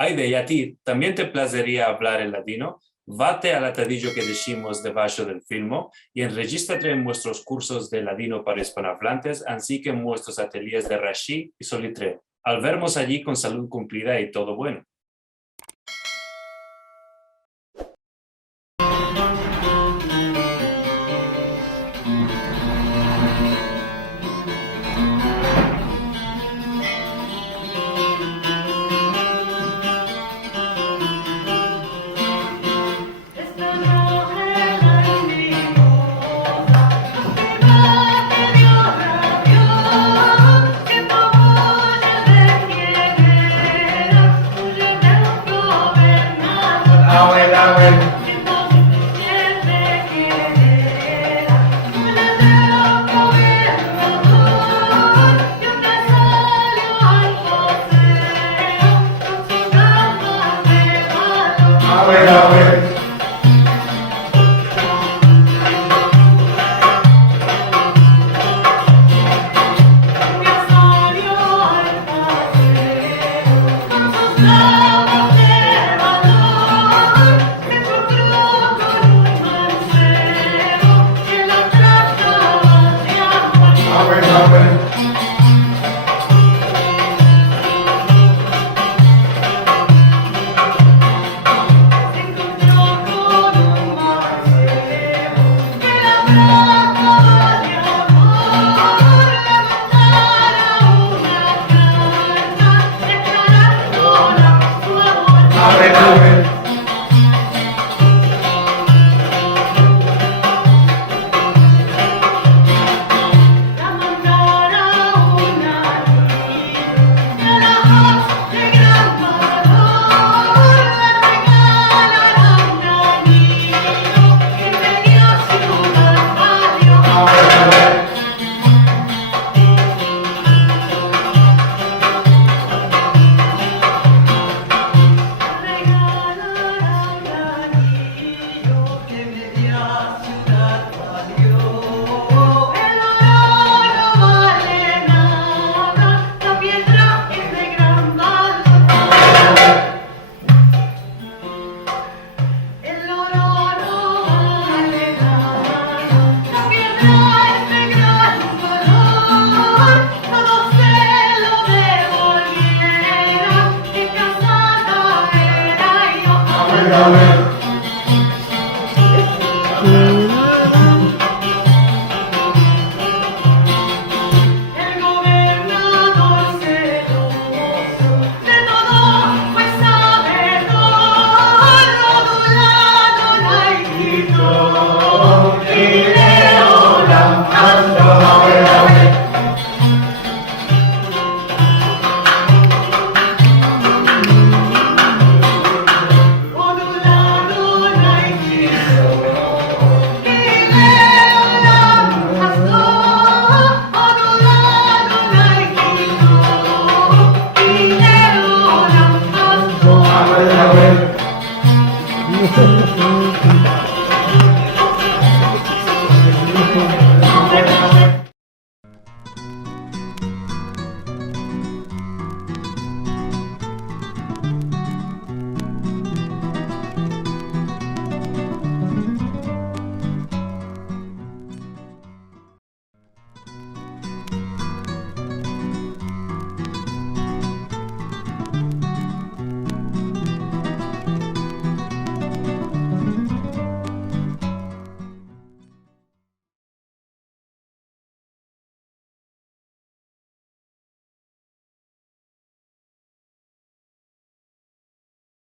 Aide, y a ti, ¿también te placería hablar el ladino? Vate al atadillo que decimos debajo del filmo y enregístrate en nuestros cursos de ladino para hispanohablantes, así que en nuestros ateliers de Rashi y Solitre. Al vernos allí con salud cumplida y todo bueno. Amen.